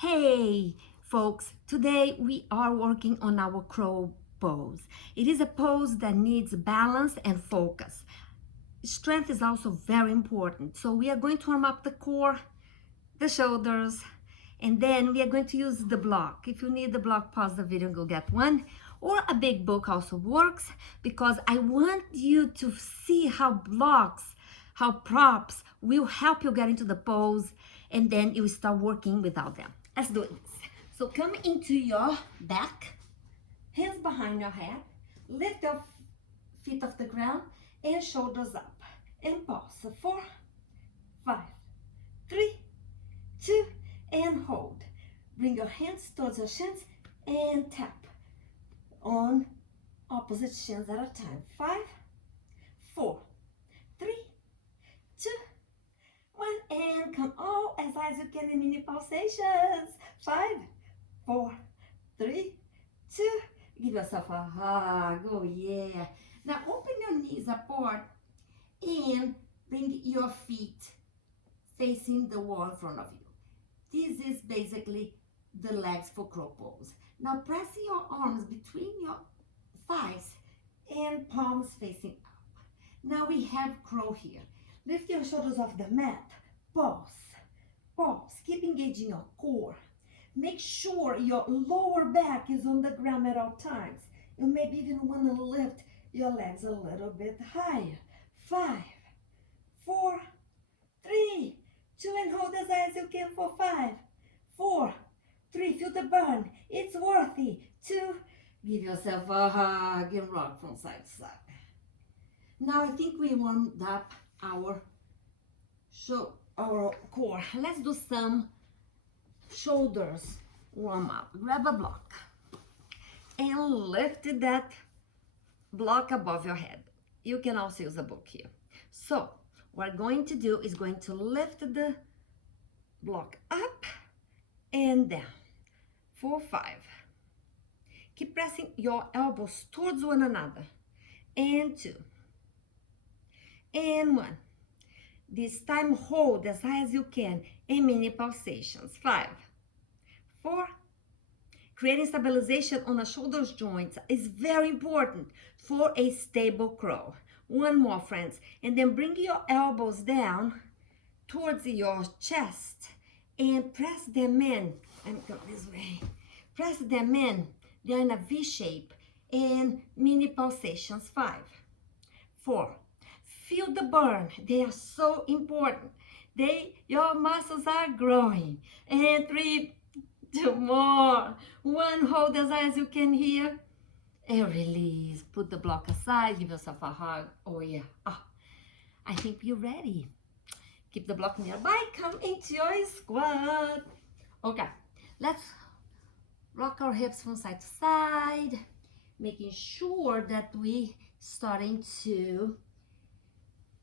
Hey folks, today we are working on our crow pose. It is a pose that needs balance and focus. Strength is also very important. So we are going to warm up the core, the shoulders, and then we are going to use the block. If you need the block, pause the video and go get one. Or a big book also works because I want you to see how blocks, how props will help you get into the pose, and then you start working without them. Let's do this. So come into your back, hands behind your head, lift your feet off the ground and shoulders up. And pause. So 4, 5, 3, 2, and hold. Bring your hands towards your shins and tap on opposite shins at a time. 5, 4, 3, 2, 1, and come all as high as you can in mini pulsations. 5, 4, 3, 2, give yourself a hug. Oh yeah. Now open your knees apart and bring your feet facing the wall in front of you. This is basically the legs for crow pose. Now press your arms between your thighs and palms facing up. Now we have crow here. Lift your shoulders off the mat. Pause. Pause. Keep engaging your core. Make sure your lower back is on the ground at all times. You maybe even want to lift your legs a little bit higher. 5, 4, 3, 2, and hold as high as you can for 5, 4, 3, feel the burn. It's worthy. 2, give yourself a hug and rock from side to side. Now I think we warmed up our core. Let's do some shoulders warm up. Grab a block and lift that block above your head. You can also use a book here. So what we're going to do is going to lift the block up and down. 4, 5. Keep pressing your elbows towards one another. And 2. And 1. This time hold as high as you can in mini pulsations. 5, 4. Creating stabilization on the shoulders joints is very important for a stable crow. One more, friends. And then bring your elbows down towards your chest and press them in. And go this way. Press them in. They're in a V shape and mini pulsations. 5, 4. Feel the burn. They are so important. Your muscles are growing. And 3, 2 more. 1, hold as high as you can here. And release. Put the block aside. Give yourself a hug. Oh yeah. I think you're ready. Keep the block nearby. Come into your squat. Okay. Let's rock our hips from side to side. Making sure that we starting to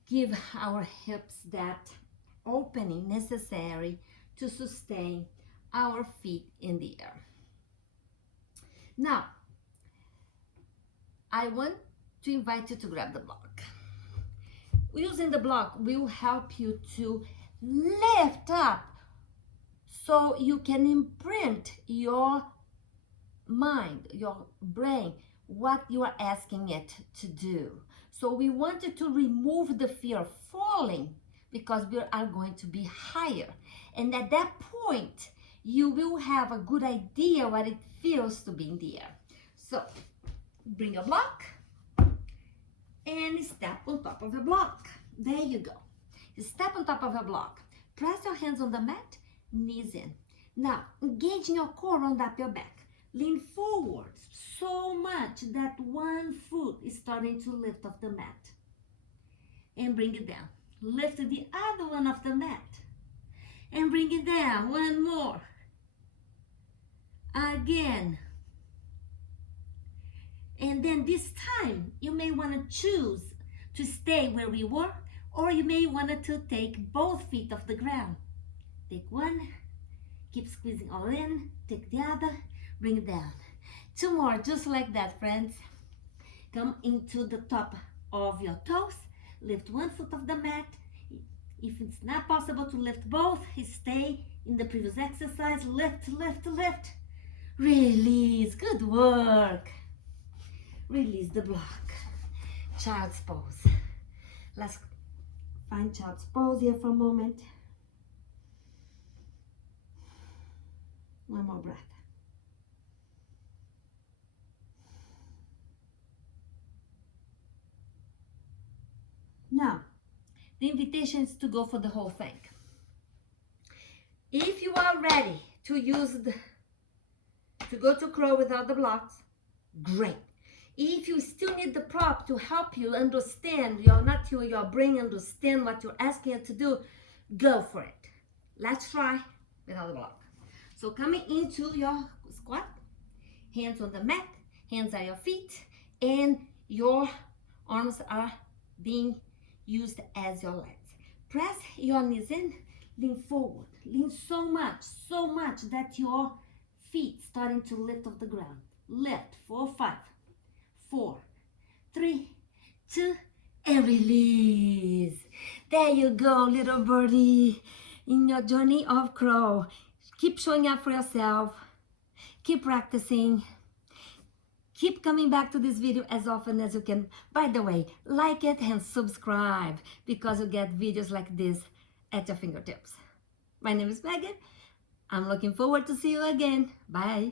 give our hips that opening necessary to sustain our feet in the air. Now, I want to invite you to grab the block. Using the block will help you to lift up so you can imprint your mind, your brain, what you are asking it to do. So we wanted to remove the fear of falling because we are going to be higher. And at that point, you will have a good idea what it feels to be in the air. So bring your block and step on top of the block. There you go. Step on top of the block. Press your hands on the mat, knees in. Now, engage in your core, round up your back. Lean forward so much that one foot is starting to lift off the mat. And bring it down. Lift the other one off the mat. And bring it down. One more. Again. And then this time, you may want to choose to stay where we were, or you may want to take both feet off the ground. Take one. Keep squeezing all in. Take the other. Bring it down. 2 more, just like that, friends. Come into the top of your toes. Lift one foot off the mat. If it's not possible to lift both, stay in the previous exercise. Lift, lift, lift. Release. Good work. Release the block. Child's pose. Let's find child's pose here for a moment. One more breath. Now, the invitation is to go for the whole thing. If you are ready to go to crow without the blocks, great. If you still need the prop to help you understand, your brain understand what you're asking it to do, go for it. Let's try without the block. So coming into your squat, hands on the mat, hands at your feet, and your arms are being used as your legs. Press your knees in, lean forward. Lean so much that your feet starting to lift off the ground. Lift, 4, 5, 4, 3, 2, and release. There you go, little birdie. In your journey of crow, keep showing up for yourself. Keep practicing. Keep coming back to this video as often as you can. By the way, like it and subscribe because you get videos like this at your fingertips. My name is Megan. I'm looking forward to see you again. Bye.